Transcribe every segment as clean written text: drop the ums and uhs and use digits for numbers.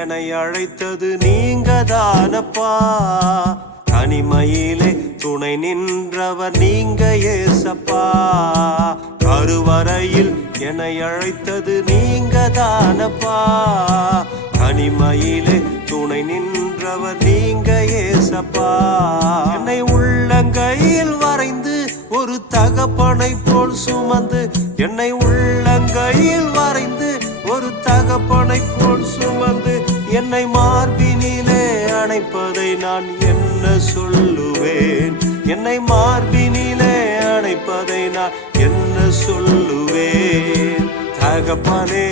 என்னை அழைத்தது நீங்க தானப்பா. தனிமையிலே துணை நின்றவர் நீங்க ஏசப்பா. கருவறையில் என்னை அழைத்தது நீங்க தானப்பா. தனிமையிலே துணை நின்றவர் நீங்க ஏசப்பா. என்னை உள்ளங்கையில் வரைந்து ஒரு தகப்பனை போல் சுமந்து, என்னை உள்ளங்கையில் வரைந்து ஒரு தகப்பனை போல் சுமந்து, என்னை மார்பினிலே அணைப்பதை நான் என்ன சொல்லுவேன்? என்னை மார்பினிலே அணைப்பதை நான் என்ன சொல்லுவேன்? தகப்பனே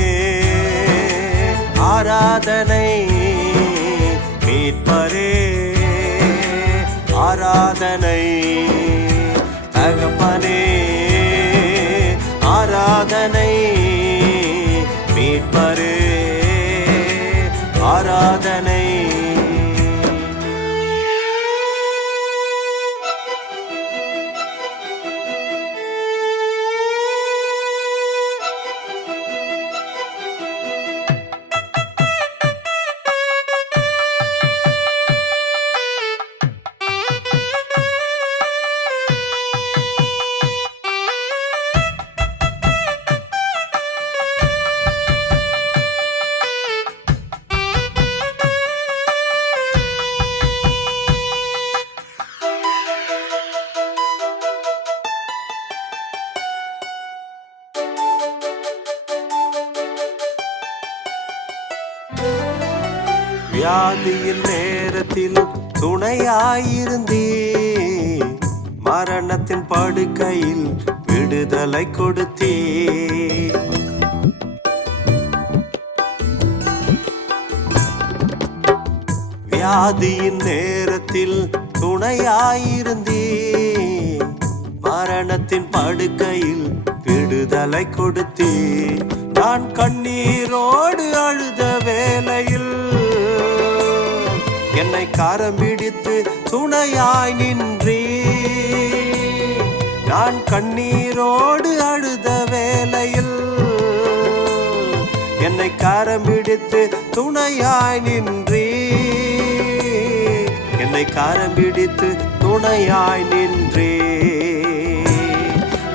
ஆராதனை, மீட்பரே ஆராதனை. தகப்பனே ஆராதனை, மீட்பரே ஆராதனை. வியாதியின் நேரத்தில் துணையாயிருந்தே, மரணத்தின் படுக்கையில் விடுதலை கொடுத்தே. வியாதியின் நேரத்தில் துணையாயிருந்தே, மரணத்தின் படுக்கையில் விடுதலை கொடுத்தே. நான் கண்ணீரோடு அழுத வேளையில் என்னை கரம் பிடித்து துணையாய் நின்றே. நான் கண்ணீரோடு அழுத வேளையில் என்னை கரம் பிடித்து துணையாய் நின்றே. என்னை கரம் பிடித்து துணையாய் நின்றே.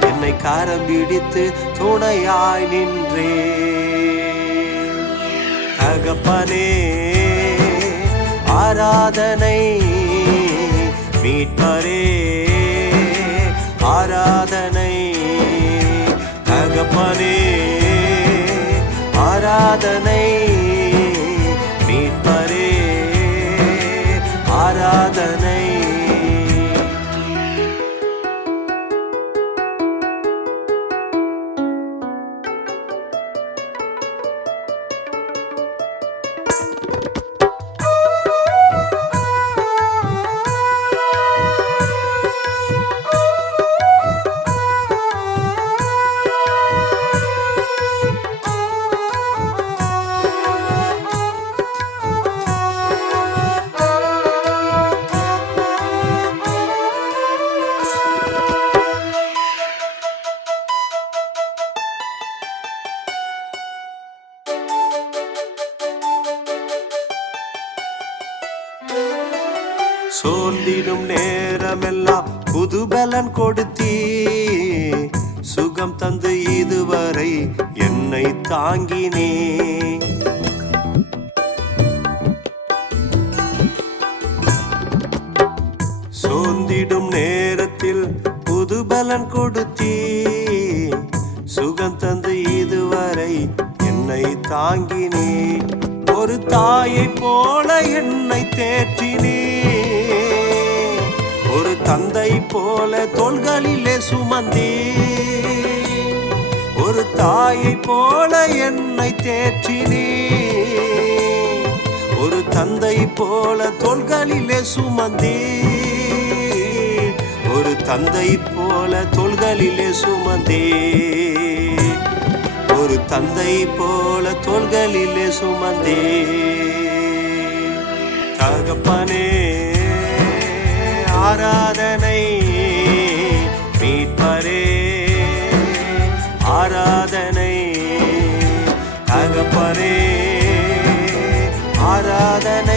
என்னை கரம் பிடித்து துணையாய் நின்றே. தகப்பனே ஆராதனை, மீட்பரே ஆராதனை. தகப்பனே ஆராதனை, மீட்பரே ஆராதனை. சோர்ந்திடும் நேரமெல்லாம் புதுபலன் கொடுத்தீ, சுகம் தந்து இதுவரை என்னை தாங்கினே. சோர்ந்திடும் நேரத்தில் புதுபலன் கொடுத்தீ, சுகம் தந்து இதுவரை என்னை தாங்கினே. ஒரு தாயை போல என்னை தேற்றினே, ஒரு தந்தை போல தோள்களிலே சுமந்தே. ஒரு தாயை போல என்னை தேற்றினே, ஒரு தந்தை போல தோள்களிலே சுமந்தே. ஒரு தந்தை போல தோள்களிலே சுமந்தே. ஒரு தந்தை போல தோள்களிலே சுமந்தே. தகப்பனே ஆராதனை, மீட்பரே ஆராதனை. தகப்பனே சாதனை